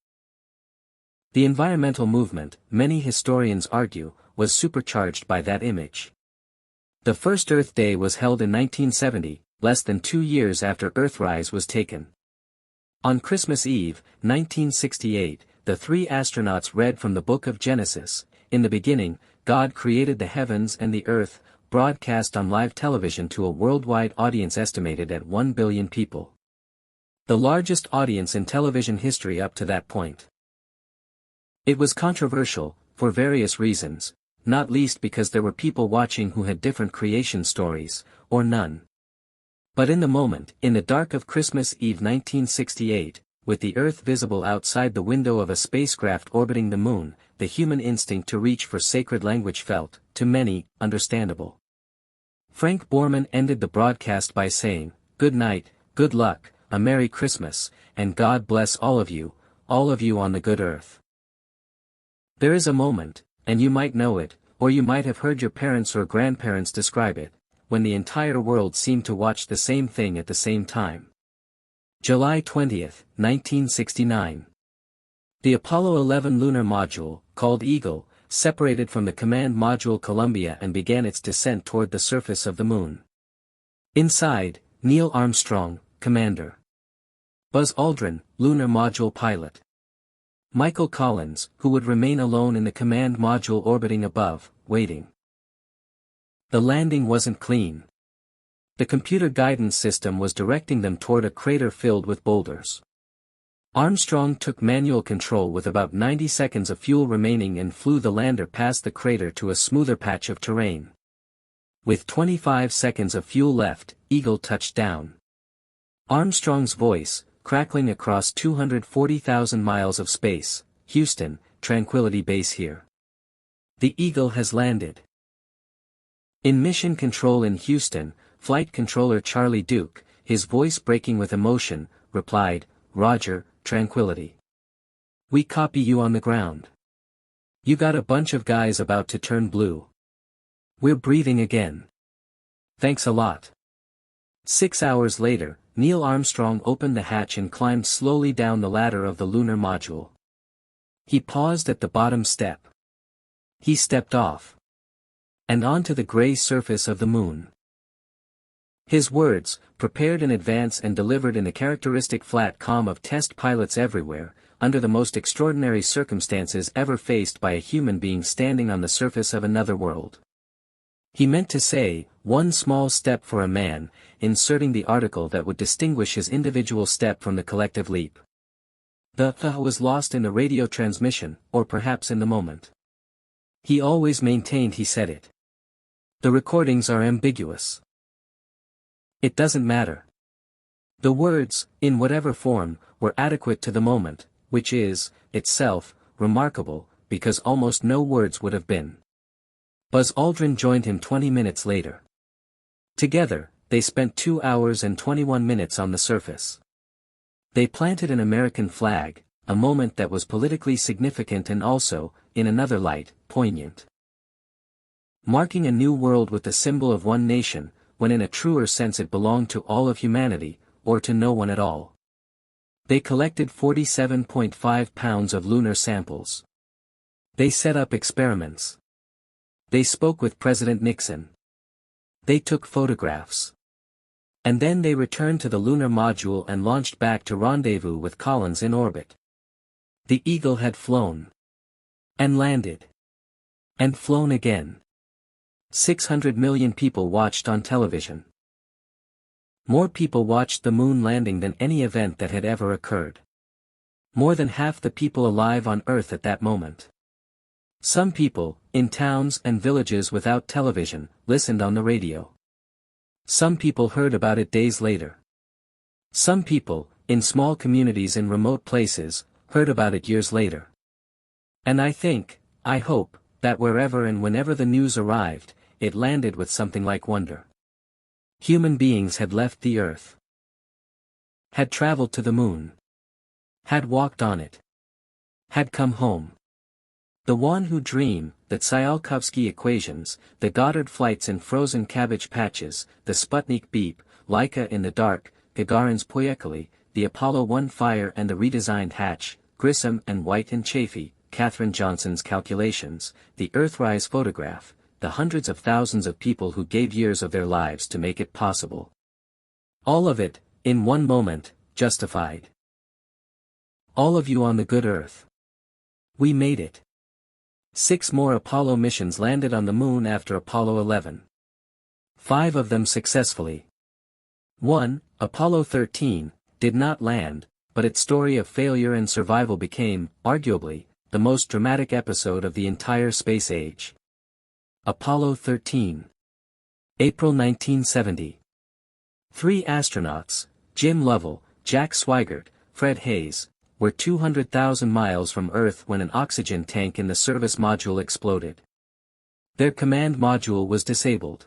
The environmental movement, many historians argue, was supercharged by that image. The first Earth Day was held in 1970, less than 2 years after Earthrise was taken. On Christmas Eve, 1968, the three astronauts read from the book of Genesis, "In the beginning, God created the heavens and the earth," broadcast on live television to a worldwide audience estimated at 1 billion people. The largest audience in television history up to that point. It was controversial, for various reasons, not least because there were people watching who had different creation stories, or none. But in the moment, in the dark of Christmas Eve 1968, with the Earth visible outside the window of a spacecraft orbiting the moon, the human instinct to reach for sacred language felt, to many, understandable. Frank Borman ended the broadcast by saying, "Good night, good luck, a Merry Christmas, and God bless all of you on the good earth." There is a moment, and you might know it, or you might have heard your parents or grandparents describe it, when the entire world seemed to watch the same thing at the same time. July 20, 1969. The Apollo 11 lunar module, called Eagle, separated from the command module Columbia and began its descent toward the surface of the moon. Inside, Neil Armstrong, commander. Buzz Aldrin, lunar module pilot. Michael Collins, who would remain alone in the command module orbiting above, waiting. The landing wasn't clean. The computer guidance system was directing them toward a crater filled with boulders. Armstrong took manual control with about 90 seconds of fuel remaining and flew the lander past the crater to a smoother patch of terrain. With 25 seconds of fuel left, Eagle touched down. Armstrong's voice, crackling across 240,000 miles of space, "Houston, Tranquility Base here. The Eagle has landed." In mission control in Houston, Flight Controller Charlie Duke, his voice breaking with emotion, replied, "Roger, Tranquility. We copy you on the ground. You got a bunch of guys about to turn blue. We're breathing again. Thanks a lot." 6 hours later, Neil Armstrong opened the hatch and climbed slowly down the ladder of the lunar module. He paused at the bottom step. He stepped off. And onto the gray surface of the moon. His words, prepared in advance and delivered in the characteristic flat calm of test pilots everywhere, under the most extraordinary circumstances ever faced by a human being standing on the surface of another world. He meant to say, one small step for a man, inserting the article that would distinguish his individual step from the collective leap. The was lost in the radio transmission, or perhaps in the moment. He always maintained he said it. The recordings are ambiguous. It doesn't matter. The words, in whatever form, were adequate to the moment, which is, itself, remarkable, because almost no words would have been. Buzz Aldrin joined him 20 minutes later. Together, they spent 2 hours and 21 minutes on the surface. They planted an American flag, a moment that was politically significant and also, in another light, poignant. Marking a new world with the symbol of one nation, when in a truer sense it belonged to all of humanity, or to no one at all. They collected 47.5 pounds of lunar samples. They set up experiments. They spoke with President Nixon. They took photographs. And then they returned to the lunar module and launched back to rendezvous with Collins in orbit. The Eagle had flown. And landed. And flown again. 600 million people watched on television. More people watched the moon landing than any event that had ever occurred. More than half the people alive on Earth at that moment. Some people, in towns and villages without television, listened on the radio. Some people heard about it days later. Some people, in small communities in remote places, heard about it years later. And I hope, that wherever and whenever the news arrived, it landed with something like wonder. Human beings had left the Earth. Had traveled to the moon. Had walked on it. Had come home. The one who dream, the Tsiolkovsky equations, the Goddard flights in frozen cabbage patches, the Sputnik beep, Laika in the dark, Gagarin's Poyekali, the Apollo 1 fire and the redesigned hatch, Grissom and White and Chaffee, Katherine Johnson's calculations, the Earthrise photograph, the hundreds of thousands of people who gave years of their lives to make it possible. All of it, in one moment, justified. All of you on the good Earth. We made it. 6 more Apollo missions landed on the moon after Apollo 11. 5 of them successfully. 1, Apollo 13, did not land, but its story of failure and survival became, arguably, the most dramatic episode of the entire space age. Apollo 13. April 1970. 3 astronauts, Jim Lovell, Jack Swigert, Fred Haise, were 200,000 miles from Earth when an oxygen tank in the service module exploded. Their command module was disabled.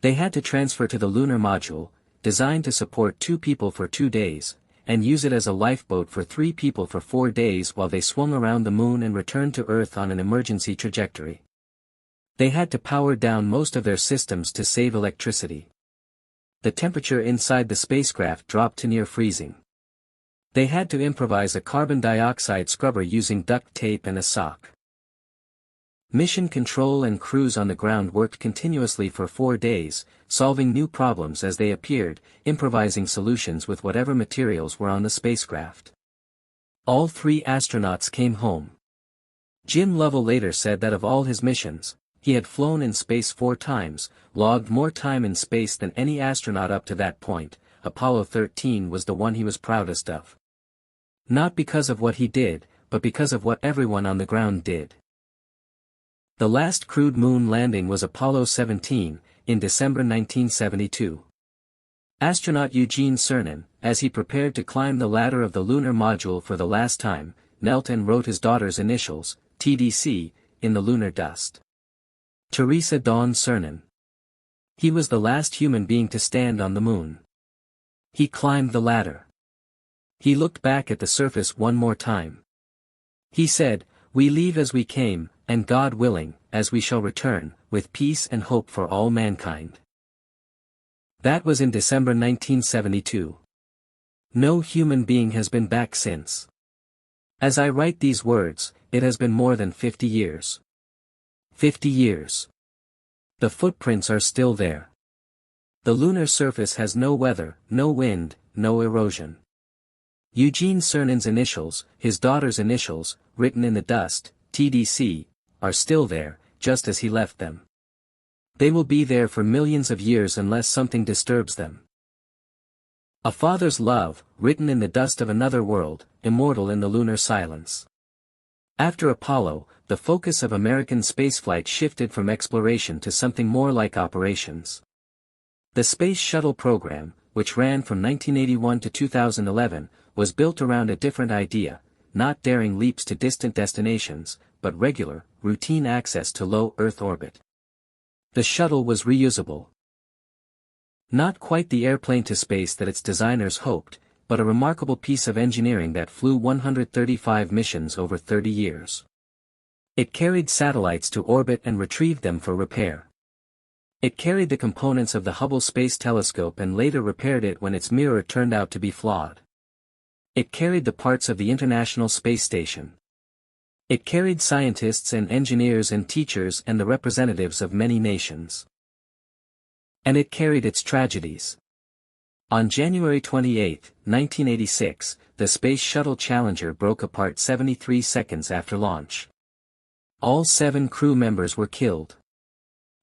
They had to transfer to the lunar module, designed to support 2 people for 2 days, and use it as a lifeboat for 3 people for 4 days while they swung around the moon and returned to Earth on an emergency trajectory. They had to power down most of their systems to save electricity. The temperature inside the spacecraft dropped to near freezing. They had to improvise a carbon dioxide scrubber using duct tape and a sock. Mission control and crews on the ground worked continuously for 4 days, solving new problems as they appeared, improvising solutions with whatever materials were on the spacecraft. All 3 astronauts came home. Jim Lovell later said that of all his missions, he had flown in space 4 times, logged more time in space than any astronaut up to that point. Apollo 13 was the one he was proudest of. Not because of what he did, but because of what everyone on the ground did. The last crewed moon landing was Apollo 17, in December 1972. Astronaut Eugene Cernan, as he prepared to climb the ladder of the lunar module for the last time, knelt and wrote his daughter's initials, TDC, in the lunar dust. Teresa Dawn Cernan. He was the last human being to stand on the moon. He climbed the ladder. He looked back at the surface one more time. He said, "We leave as we came, and God willing, as we shall return, with peace and hope for all mankind." That was in December 1972. No human being has been back since. As I write these words, it has been more than 50 years. 50 years. The footprints are still there. The lunar surface has no weather, no wind, no erosion. Eugene Cernan's initials, his daughter's initials, written in the dust, TDC, are still there, just as he left them. They will be there for millions of years unless something disturbs them. A father's love, written in the dust of another world, immortal in the lunar silence. After Apollo, the focus of American spaceflight shifted from exploration to something more like operations. The Space Shuttle program, which ran from 1981 to 2011, was built around a different idea, not daring leaps to distant destinations, but regular, routine access to low Earth orbit. The shuttle was reusable. Not quite the airplane to space that its designers hoped, but a remarkable piece of engineering that flew 135 missions over 30 years. It carried satellites to orbit and retrieved them for repair. It carried the components of the Hubble Space Telescope and later repaired it when its mirror turned out to be flawed. It carried the parts of the International Space Station. It carried scientists and engineers and teachers and the representatives of many nations. And it carried its tragedies. On January 28, 1986, the Space Shuttle Challenger broke apart 73 seconds after launch. All 7 crew members were killed.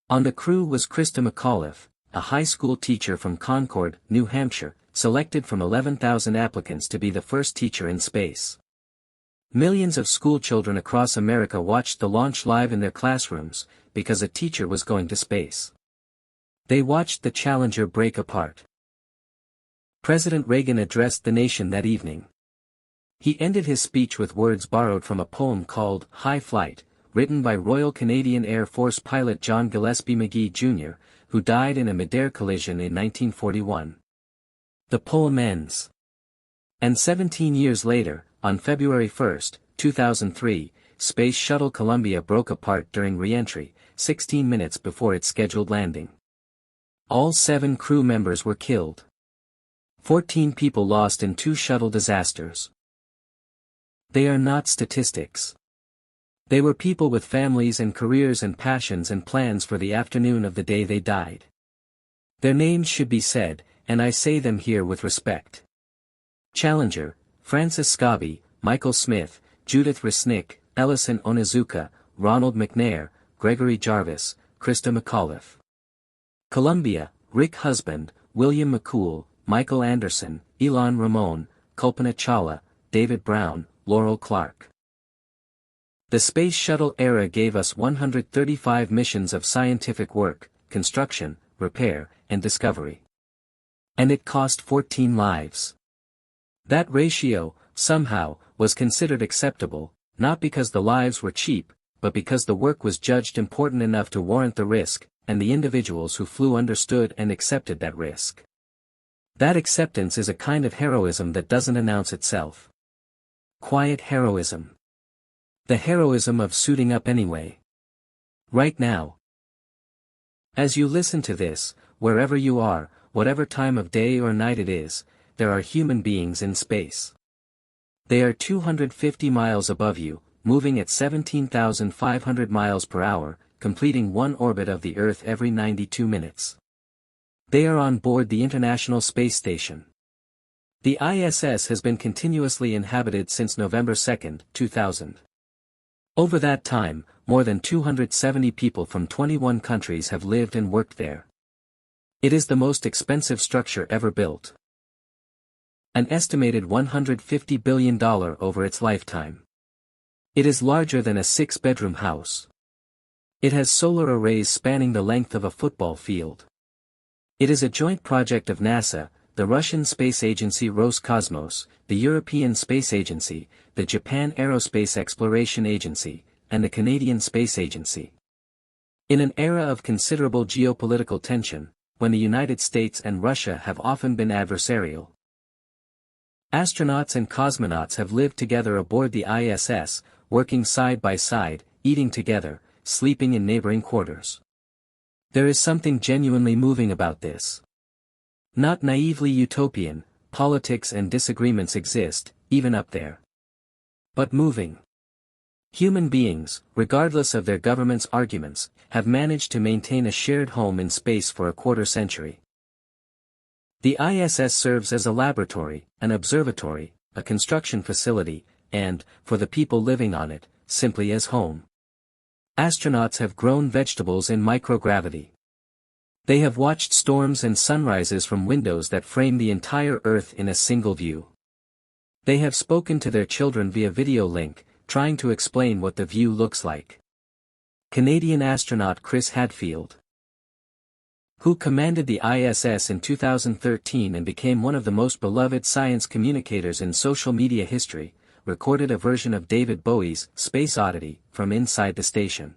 On the crew was Christa McAuliffe, a high school teacher from Concord, New Hampshire, selected from 11,000 applicants to be the first teacher in space. Millions of schoolchildren across America watched the launch live in their classrooms, because a teacher was going to space. They watched the Challenger break apart. President Reagan addressed the nation that evening. He ended his speech with words borrowed from a poem called High Flight, written by Royal Canadian Air Force pilot John Gillespie Magee, Jr., who died in a midair collision in 1941. The poem ends. And 17 years later, on February 1, 2003, Space Shuttle Columbia broke apart during re-entry, 16 minutes before its scheduled landing. All 7 crew members were killed. 14 people lost in 2 shuttle disasters. They are not statistics. They were people with families and careers and passions and plans for the afternoon of the day they died. Their names should be said, and I say them here with respect. Challenger, Francis Scobie, Michael Smith, Judith Resnick, Ellison Onizuka, Ronald McNair, Gregory Jarvis, Christa McAuliffe. Columbia, Rick Husband, William McCool, Michael Anderson, Elon Ramon, Kalpana Chawla, David Brown, Laurel Clark. The Space Shuttle era gave us 135 missions of scientific work, construction, repair, and discovery. And it cost 14 lives. That ratio, somehow, was considered acceptable, not because the lives were cheap, but because the work was judged important enough to warrant the risk, and the individuals who flew understood and accepted that risk. That acceptance is a kind of heroism that doesn't announce itself. Quiet heroism. The heroism of suiting up anyway. Right now. As you listen to this, wherever you are, whatever time of day or night it is, there are human beings in space. They are 250 miles above you, moving at 17,500 miles per hour, completing one orbit of the Earth every 92 minutes. They are on board the International Space Station. The ISS has been continuously inhabited since November 2, 2000. Over that time, more than 270 people from 21 countries have lived and worked there. It is the most expensive structure ever built. An estimated $150 billion over its lifetime. It is larger than a 6-bedroom house. It has solar arrays spanning the length of a football field. It is a joint project of NASA, the Russian Space Agency Roscosmos, the European Space Agency, the Japan Aerospace Exploration Agency, and the Canadian Space Agency. In an era of considerable geopolitical tension, when the United States and Russia have often been adversarial, astronauts and cosmonauts have lived together aboard the ISS, working side by side, eating together, sleeping in neighboring quarters. There is something genuinely moving about this. Not naively utopian, politics and disagreements exist, even up there. But moving. Human beings, regardless of their government's arguments, have managed to maintain a shared home in space for a quarter century. The ISS serves as a laboratory, an observatory, a construction facility, and, for the people living on it, simply as home. Astronauts have grown vegetables in microgravity. They have watched storms and sunrises from windows that frame the entire Earth in a single view. They have spoken to their children via video link, trying to explain what the view looks like. Canadian astronaut Chris Hadfield, who commanded the ISS in 2013 and became one of the most beloved science communicators in social media history, recorded a version of David Bowie's Space Oddity from inside the station.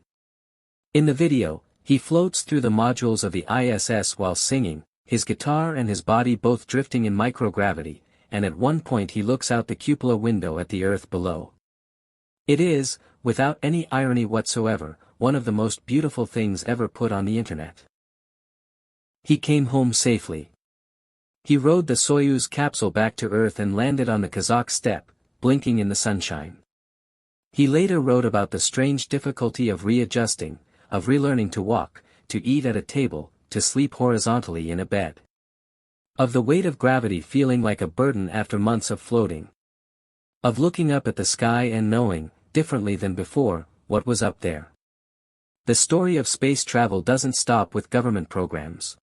In the video, he floats through the modules of the ISS while singing, his guitar and his body both drifting in microgravity, and at one point he looks out the cupola window at the Earth below. It is, without any irony whatsoever, one of the most beautiful things ever put on the internet. He came home safely. He rode the Soyuz capsule back to Earth and landed on the Kazakh steppe, blinking in the sunshine. He later wrote about the strange difficulty of readjusting, of relearning to walk, to eat at a table, to sleep horizontally in a bed. Of the weight of gravity feeling like a burden after months of floating. Of looking up at the sky and knowing, differently than before, what was up there. The story of space travel doesn't stop with government programs.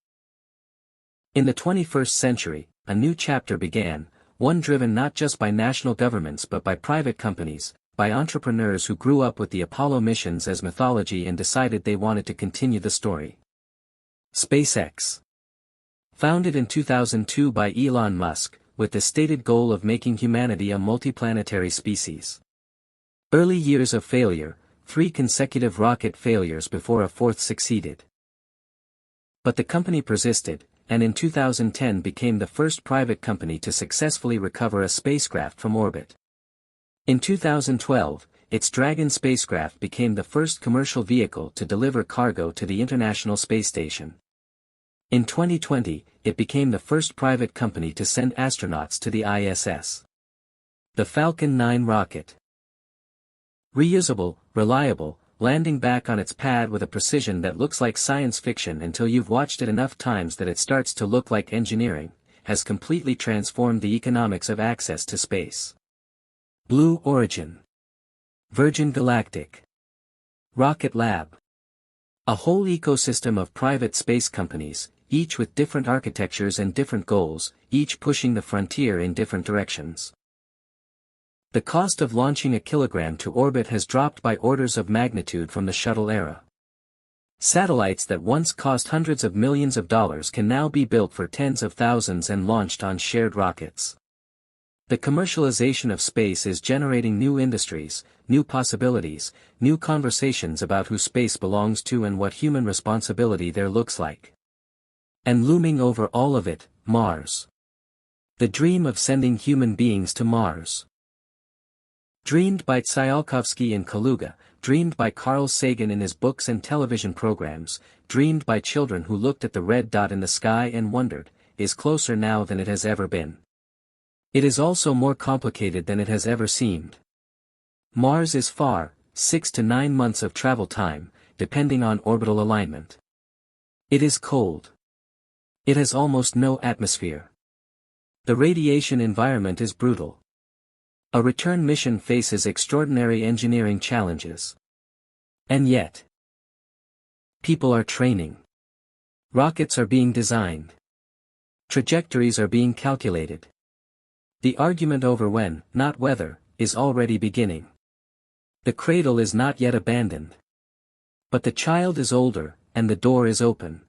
In the 21st century, a new chapter began, one driven not just by national governments but by private companies, by entrepreneurs who grew up with the Apollo missions as mythology and decided they wanted to continue the story. SpaceX. Founded in 2002 by Elon Musk, with the stated goal of making humanity a multiplanetary species. Early years of failure, 3 consecutive rocket failures before a 4th succeeded. But the company persisted, and in 2010 became the first private company to successfully recover a spacecraft from orbit. In 2012, its Dragon spacecraft became the first commercial vehicle to deliver cargo to the International Space Station. In 2020, it became the first private company to send astronauts to the ISS. The Falcon 9 rocket. Reusable, reliable, landing back on its pad with a precision that looks like science fiction until you've watched it enough times that it starts to look like engineering, has completely transformed the economics of access to space. Blue Origin. Virgin Galactic. Rocket Lab. A whole ecosystem of private space companies, each with different architectures and different goals, each pushing the frontier in different directions. The cost of launching a kilogram to orbit has dropped by orders of magnitude from the shuttle era. Satellites that once cost hundreds of millions of dollars can now be built for tens of thousands and launched on shared rockets. The commercialization of space is generating new industries, new possibilities, new conversations about who space belongs to and what human responsibility there looks like. And looming over all of it, Mars. The dream of sending human beings to Mars. Dreamed by Tsiolkovsky and Kaluga, dreamed by Carl Sagan in his books and television programs, dreamed by children who looked at the red dot in the sky and wondered, is closer now than it has ever been. It is also more complicated than it has ever seemed. Mars is far, 6 to 9 months of travel time, depending on orbital alignment. It is cold. It has almost no atmosphere. The radiation environment is brutal. A return mission faces extraordinary engineering challenges. And yet, people are training. Rockets are being designed. Trajectories are being calculated. The argument over when, not whether, is already beginning. The cradle is not yet abandoned. But the child is older, and the door is open.